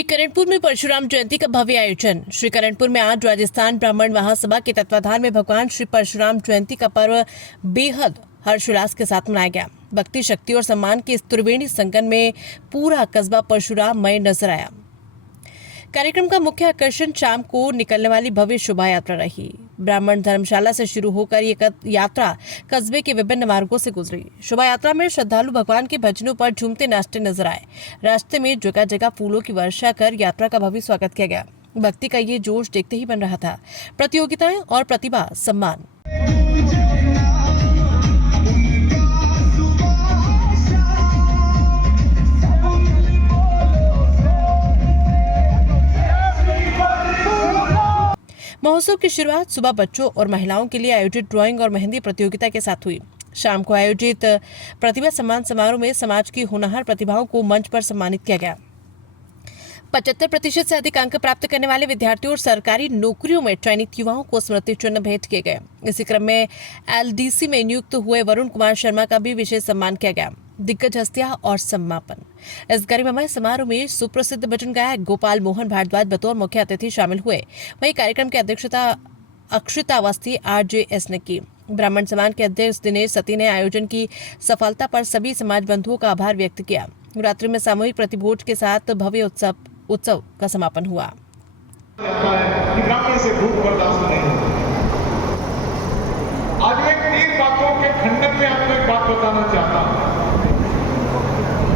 श्री करणपुर में परशुराम जयंती का भव्य आयोजन। श्री करणपुर में आज राजस्थान ब्राह्मण महासभा के तत्वाधान में भगवान श्री परशुराम जयंती का पर्व बेहद हर्षोल्लास के साथ मनाया गया। भक्ति, शक्ति और सम्मान के इस त्रिवेणी संगम में पूरा कस्बा परशुराममय नजर आया। कार्यक्रम का मुख्य आकर्षण शाम को निकलने वाली भव्य शोभा यात्रा रही। ब्राह्मण धर्मशाला से शुरू होकर ये यात्रा कस्बे के विभिन्न मार्गों से गुजरी। शोभा यात्रा में श्रद्धालु भगवान के भजनों पर झूमते नाचते नजर आए। रास्ते में जगह जगह फूलों की वर्षा कर यात्रा का भव्य स्वागत किया गया। भक्ति का ये जोश देखते ही बन रहा था। प्रतियोगिताएं और प्रतिभा सम्मान। महोत्सव की शुरुआत सुबह बच्चों और महिलाओं के लिए आयोजित ड्राइंग और मेहंदी प्रतियोगिता के साथ हुई। शाम को आयोजित प्रतिभा सम्मान समारोह में समाज की होनहार प्रतिभाओं को मंच पर सम्मानित किया गया। 75% से अधिक अंक प्राप्त करने वाले विद्यार्थियों और सरकारी नौकरियों में चयनित युवाओं को स्मृति चिन्ह भेंट किए गए। इसी क्रम में एलडीसी में नियुक्त हुए वरुण कुमार शर्मा का भी विशेष सम्मान किया गया। दिग्गज हस्तियां और समापन। इस गरिमामय समारोह में सुप्रसिद्ध भजन गायक गोपाल मोहन भारद्वाज बतौर मुख्य अतिथि शामिल हुए। वहीं कार्यक्रम की अध्यक्षता अक्षिता अवस्थी RJS ने की। ब्राह्मण समाज के अध्यक्ष दिनेश सती ने आयोजन की सफलता पर सभी समाज बंधुओं का आभार व्यक्त किया। रात्रि में सामूहिक प्रतिभोज के साथ भव्य उत्सव का समापन हुआ। ब्राह्मण से भूख बर्दाश्त नहीं होती। आज मैं 3 बातों के खंडन में आपको एक बात बताना चाहता हूं।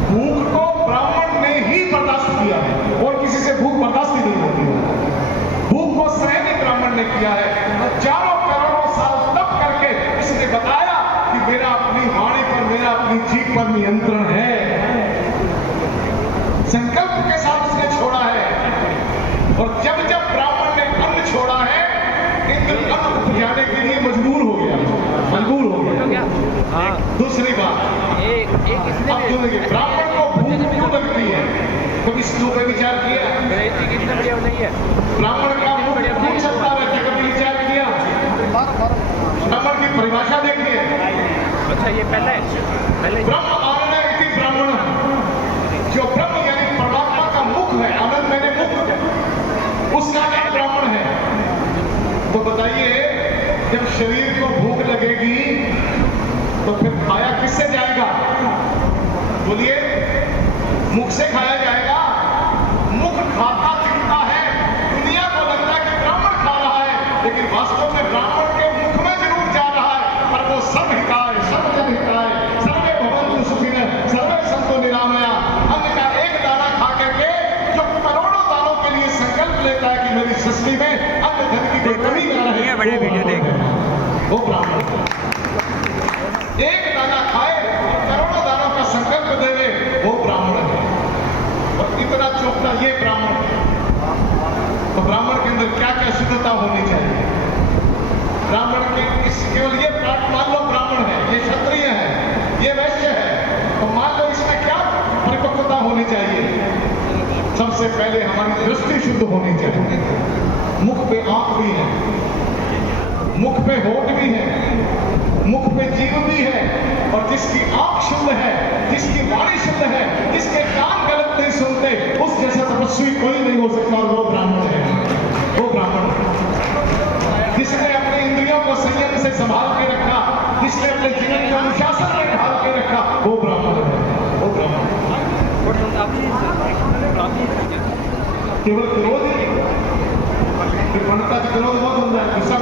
भूख को ब्राह्मण ने ही बर्दाश्त किया है और किसी से भूख बर्दाश्त ही नहीं होती है। भूख को सहन ब्राह्मण ने किया है। हजारों करोड़ों साल तप करके इसने बताया कि मेरा अपनी वाणी पर, मेरा अपनी जीभ पर नियंत्रण है। संकल्प के साथ उसने छोड़ा है। और जब जब ब्राह्मण ने अन्न छोड़ा है, इंद्र अन्न उपजाने के लिए मजबूर हो गया। दूसरी बात, अब सुनिए, ब्राह्मण को भूख क्यों लगती है? कभी इसके ऊपर विचार किया? ब्राह्मण का मुख क्यों चलता रहता है? कभी विचार किया? ब्राह्मण की परिभाषा देखिए। अच्छा, ये पहले ब्रह्म आनंद इति ब्राह्मण, जो ब्रह्म यानी परमात्मा का मुख है, आनंद मैंने मुख, उसका नाम ब्राह्मण है। तो बताइए, जब शरीर को भूख लगेगी तो फिर खाया किससे जाएगा? बोलिए, मुख से खाया जाएगा। मुख खाता दिखता है, दुनिया को लगता है कि ब्राह्मण खा रहा है, लेकिन वास्तव में ब्राह्मण के मुख में जरूर जा रहा है। पर वो सब हिताय, सब जन हिताय, सर्वे भवन्तु सुखिनः, सर्वे सन्तु निरामया। अन्न का एक दाना खा करके जो करोड़ों दानों के लिए संकल्प लेता है कि मेरी सृष्टि में अन्न धन की कोई कमी न रहे, बड़े वीडियो देख वो ब्राह्मण। एक दाना खाए और करोड़ों दानों का संकल्प देवे, वो ब्राह्मण है। और इतना चोखना ये ब्राह्मण है। तो ब्राह्मण के अंदर क्या क्या शुद्धता होनी चाहिए? ब्राह्मण के केवल ये मान लो ब्राह्मण है, ये क्षत्रिय है, ये वैश्य है, तो मान लो इसमें क्या परिपक्वता होनी चाहिए? सबसे पहले हमारी दृष्टि शुद्ध होनी चाहिए। मुख पे आंख भी है, मुख पे होठ भी है, मुख पे जीभ भी है। और जिसकी आंख शुद्ध है, जिसकी वाणी शुद्ध है, जिसके कान गलत नहीं सुनते, उस जैसा तपस्वी कोई नहीं हो सकता। और वो ब्राह्मण है। वो ब्राह्मण है जिसने अपने इंद्रियों को संयम से संभाल के रखा, जिसने अपने जीवन को अनुशासन में ढाल के रखा, वो ब्राह्मण है। वो ब्राह्मण केवल क्रोध ही, विपन्नता से क्रोध बहुत होता है, गुस्सा